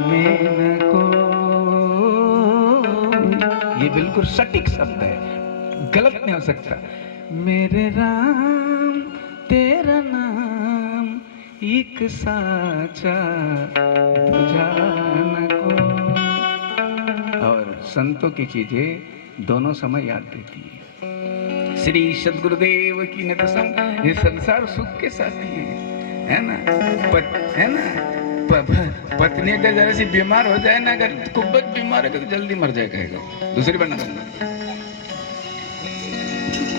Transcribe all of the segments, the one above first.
में न कोई, ये बिल्कुल सटीक शब्द है, गलत नहीं हो सकता। मेरे राम तेरा नाम एक साचा दूजा न कोई। और संतों की चीजें दोनों समय याद देती है। श्री सद्गुरुदेव की न कसम, ये संसार सुख के साथी है ना। है ना, पत्नी अगर जरा सी बीमार हो जाए ना, अगर कुब्बत बीमार है तो जल्दी मर जाए कहेगा, दूसरी बना दूंगा।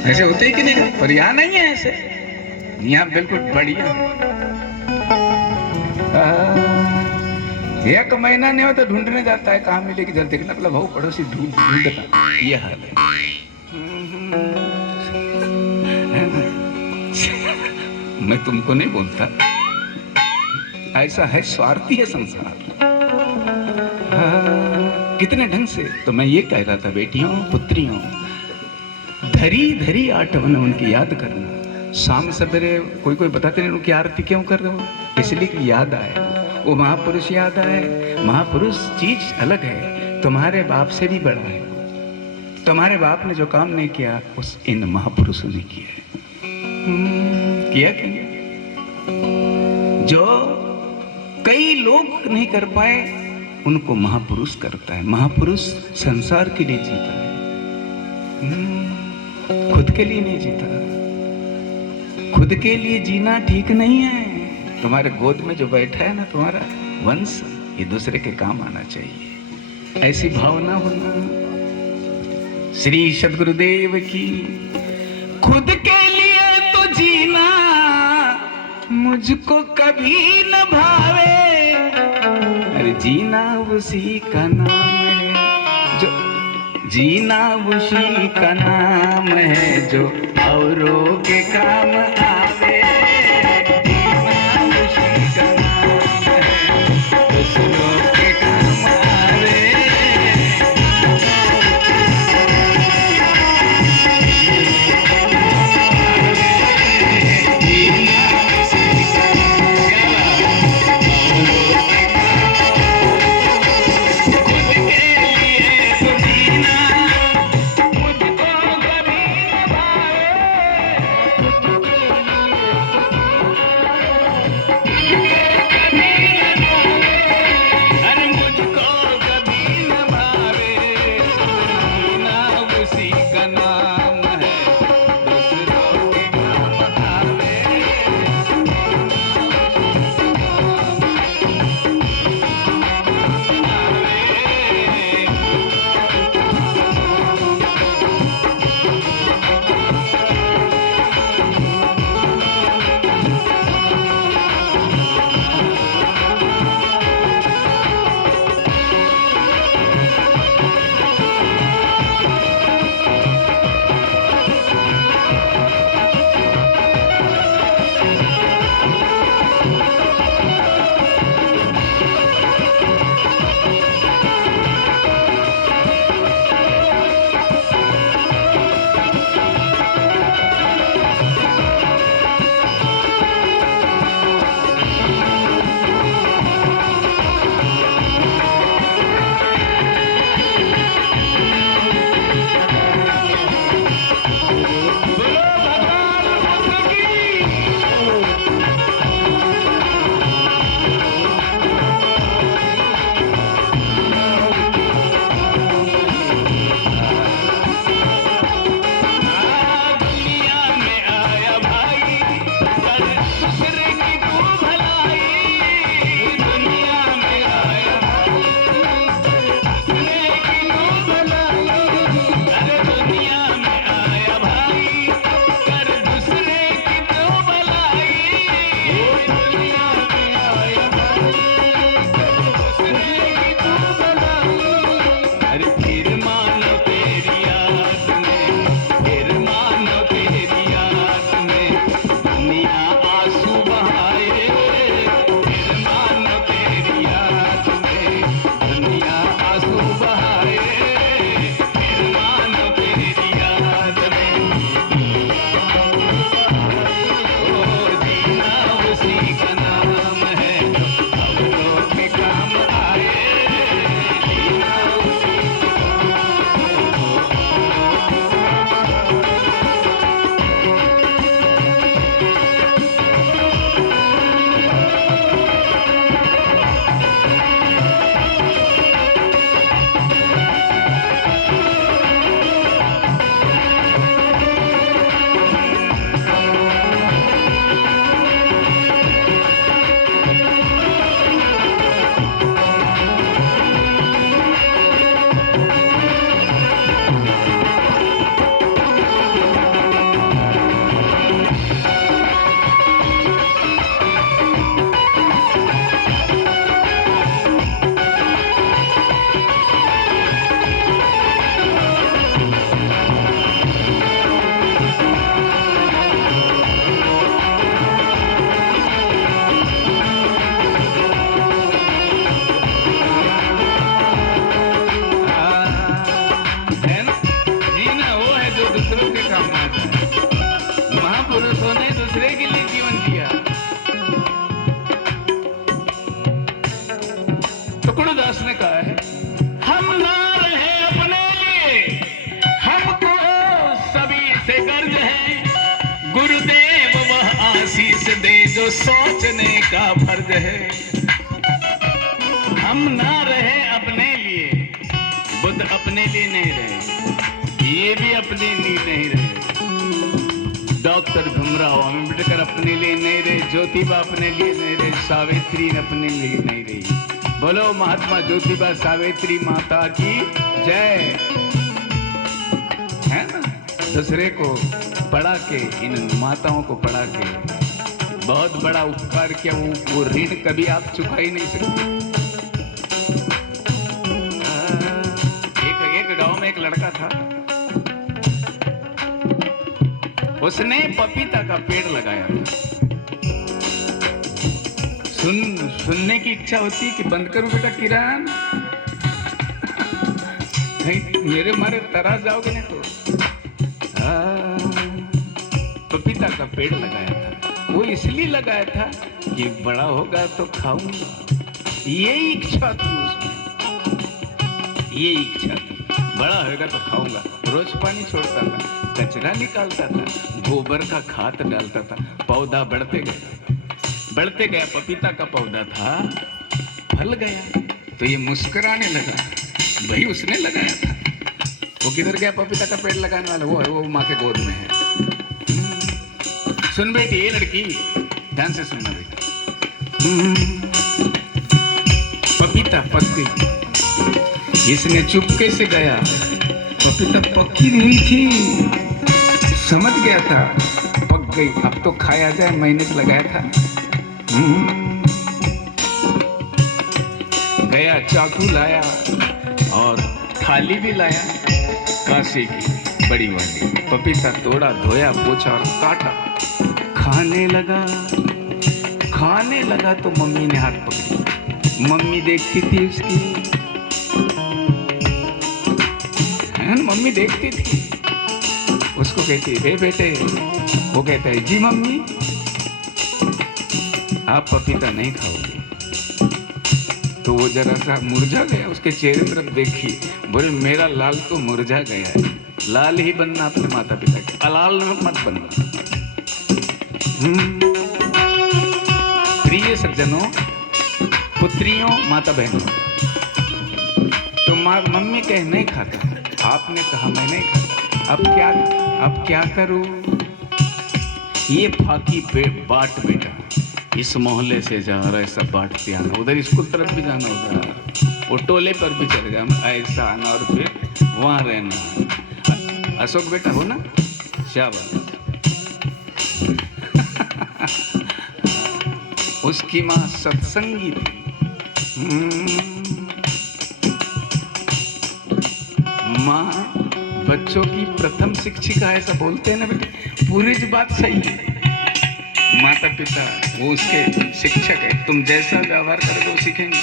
ऐसे होते ही कि नहीं? पर यहाँ नहीं है ऐसे, यहाँ बिल्कुल बढ़िया। एक महीना नहीं हो तो ढूंढने जाता है कहाँ मिलेगी, जल्दी देखना मतलब भाव पड़ोसी ढूंढता, ये हाल है। मैं तुमको नहीं बोलता, ऐसा है, स्वार्थी है संसार। कितने ढंग से। तो मैं ये कह रहा था, बेटियों पुत्रियों, धरी धरी आठवन उनकी याद करना। शाम सवेरे कोई कोई बताते नहीं उनकी आरती क्यों कर रहे हो, इसलिए कि याद आए, वो महापुरुष याद आए। महापुरुष चीज अलग है, तुम्हारे बाप से भी बड़ा है। तुम्हारे बाप ने जो काम नहीं किया उस इन महापुरुषों ने किया है। किया कि जो कई लोग नहीं कर पाए उनको महापुरुष करता है। महापुरुष संसार के लिए जीता है, खुद के लिए नहीं जीता। खुद के लिए जीना ठीक नहीं है। तुम्हारे गोद में जो बैठा है ना तुम्हारा वंश, ये दूसरे के काम आना चाहिए, ऐसी भावना होना। श्री सद्गुरुदेव की खुद के लिए तो जीना मुझको कभी न भावे, अरे जीना उसी का नाम है जो, जीना उसी का नाम है जो औरों के काम आवे। जीना उसी का नाम है दूसरों के काम आवे। टुकड़दास ने कहा है, हम ना रहे अपने लिए, हमको सभी से गर्ज है, गुरुदेव वह आशीष दे जो सोचने का फर्ज है। हम ना रहे अपने लिए, बुद्ध अपने लिए नहीं रहे, ये भी अपने लिए नहीं रहे, डॉक्टर भीमराव अम्बेडकर अपने लिए नहीं रहे, ज्योतिबा अपने लिए नहीं रहे, सावित्री अपने लिए नहीं रही। बोलो महात्मा ज्योतिबा सावित्री माता की जय। है ना, दूसरे को पढ़ा के, इन माताओं को पढ़ा के बहुत बड़ा उपकार किया, वो ऋण कभी आप चुका ही नहीं सकते। एक गांव में एक लड़का था, उसने पपीता का पेड़ लगाया। सुनने की इच्छा होती है कि बंद करूं बेटा किरण, नहीं मेरे मारे तरास जाओगे नहीं तो। पपीता का पेड़ लगाया था, वो इसलिए लगाया था कि बड़ा होगा तो खाऊंगा, ये इच्छा थी उसमें, ये इच्छा थी, बड़ा होगा तो खाऊंगा। रोज पानी छोड़ता था, कचरा निकालता था, गोबर का खाद डालता था, पौधा बढ़ते गया, पपीता का पौधा था, फल गया तो ये मुस्कुराने लगा, भाई उसने लगाया था। वो किधर गया पपीता का पेड़ लगाने वाला? वो है, वो माँ के गोद में है। सुन बेटी, ये लड़की ध्यान से सुनना बेटा, पपीता पक गई, इसने चुपके से गया, पपीता पकी नहीं थी, समझ गया था पक गई, अब तो खाया जाए, मैंने लगाया था। गया, चाकू लाया और थाली भी लाया, कांसे की बड़ी वाली, पपीता तोड़ा, धोया, पोछा और काटा, खाने लगा तो मम्मी ने हाथ पकड़ी। मम्मी देखती थी उसकी, है ना, मम्मी देखती थी उसको, कहती है बेटे, वो कहता है जी मम्मी, आप पपीता नहीं खाओगे। तो वो जरा सा मुरझा गया, उसके चेहरे तरफ देखी, बोले मेरा लाल तो मुरझा गया है, लाल ही बनना अपने माता पिता के, अलाल मत बनना। प्रिय सज्जनों, पुत्रियों, माता बहनों, तो मम्मी कहे नहीं खाता, आपने कहा मैं नहीं खाता, अब क्या करूं? ये फाकी पे बाट बेटा, इस मोहल्ले से जा रहा है, सब बांटते आना, उधर स्कूल तरफ भी जाना, उधर वो टोले पर भी चले जाना, ऐसा आना और फिर वहाँ रहना। अशोक बेटा हो ना, शाबाश। उसकी माँ सत्संगी थी। माँ बच्चों की प्रथम शिक्षिका, ऐसा बोलते हैं ना बेटे, पूरी बात सही है। माता पिता वो उसके शिक्षक है, तुम जैसा व्यवहार करोगे वो सीखेंगे,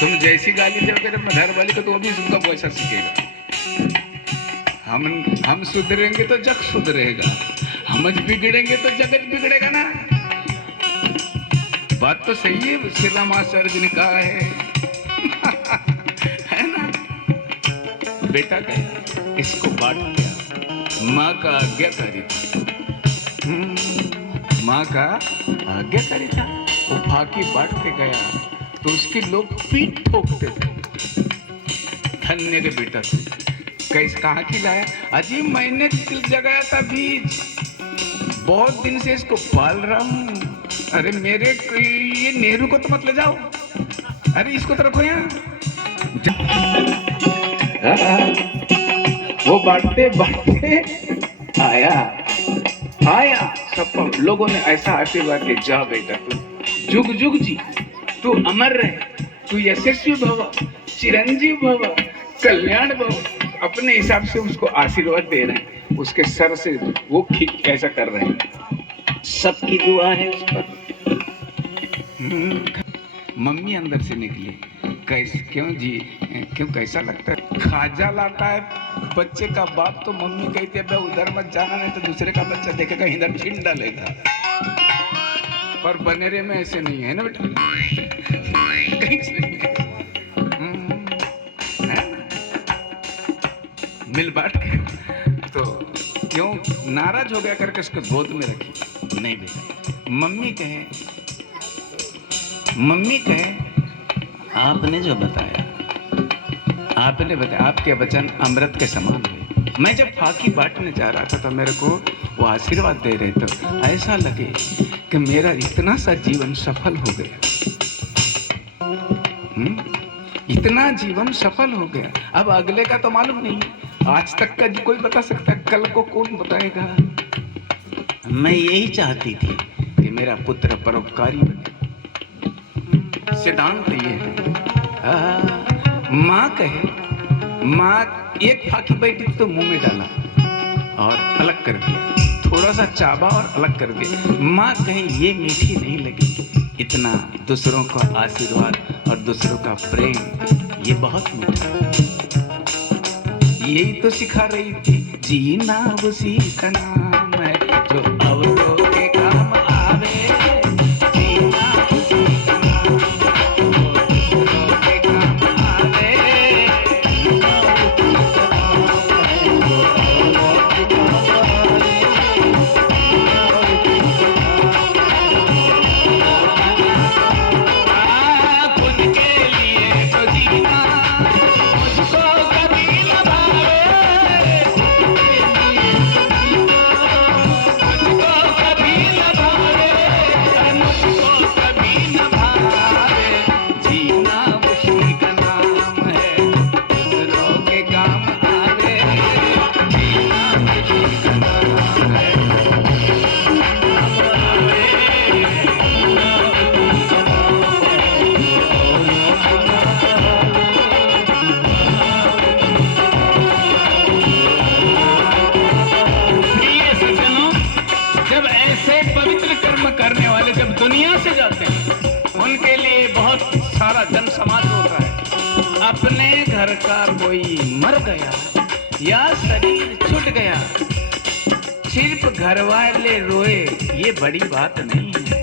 तुम जैसी गाली दोगे अपने घर वाले को तो वो भी उनका वैसा सीखेगा। हम सुधरेंगे तो जग सुधरेगा, हम बिगड़ेंगे तो जगत बिगड़ेगा ना। बात तो सही है, श्री रामाचार्य जी ने कहा है है ना। बेटा गया, इसको बांट दिया, माँ का आज्ञाकारी था, माँ का आज्ञाकारी था, वो फाकी बांट के गया तो उसके लोग पीठ ठोकते थे, धन्य रे बेटा तू कैसे कहाँ की लाया? अजी मैंने जगाया था बीज, बहुत दिन से इसको पाल रहा हूँ। अरे मेरे ये नेहरू को तो मत ले जाओ, अरे इसको तो रखो यहाँ। वो बांटते बांटते आया सब लोगों ने ऐसा आशीर्वाद दिया, जा बेटा तू जुग जुग जी, तू अमर रहे, तू यशस्वी भव, चिरंजीव भव, कल्याण भव। अपने हिसाब से उसको आशीर्वाद दे रहे हैं, उसके सर से वो कैसा कर रहे हैं, सबकी दुआ है उस पर। मम्मी अंदर से निकली, कैसे क्यों जी, क्यों कैसा लगता है? खाजा लाता है बच्चे का बाप तो मम्मी कहती है उधर मत जाना, नहीं तो दूसरे का बच्चा देखेगा इधर छीन डालेगा। पर बनेरे में ऐसे नहीं है ना बेटा, कहीं से नहीं है। मिल बांट के। तो क्यों नाराज हो गया करके उसको गोद में रखी? नहीं बेटा, मम्मी कहे आपने जो बताया, आपके वचन अमृत के समान हुए। मैं जब फाकी बांटने जा रहा था तो मेरे को वो आशीर्वाद दे रहे थे, ऐसा लगे कि मेरा इतना सा जीवन सफल हो गया। इतना जीवन सफल हो गया। अब अगले का तो मालूम नहीं, आज तक का कोई बता सकता, कल को कौन बताएगा। मैं यही चाहती थी कि मेरा पुत्र परोपकारी बने। सिद्धांत ये है। माँ कहे, माँ एक फाकी बैठी तो मुंह में डाला और अलग कर दिया, थोड़ा सा चाबा और अलग कर दिया। माँ कहे ये मीठी नहीं लगी, इतना दूसरों का आशीर्वाद और दूसरों का प्रेम ये बहुत मीठा। यही तो सिखा रही थी, जीना उसी का नाम है जो औरों के काम आवे। जीना उसी का नाम जो दूसरों के काम आवे। जीना उसी का नाम है जो औरों के काम आवे। खुद के लिए तो जीना मुझको कभी न भावे। मुझको कभी न भावे, मुझको कभी न भावे। जीना उसी का नाम है दूसरों के काम आवे। जीना उसी का नाम है जब ऐसे पवित्र कर्म करने वाले जब दुनिया से जाते हैं, उनके लिए बहुत सारा जन समाज होता है। अपने घर का कोई मर गया या शरीर छूट गया, सिर्फ घर वाले रोए ये बड़ी बात नहीं है।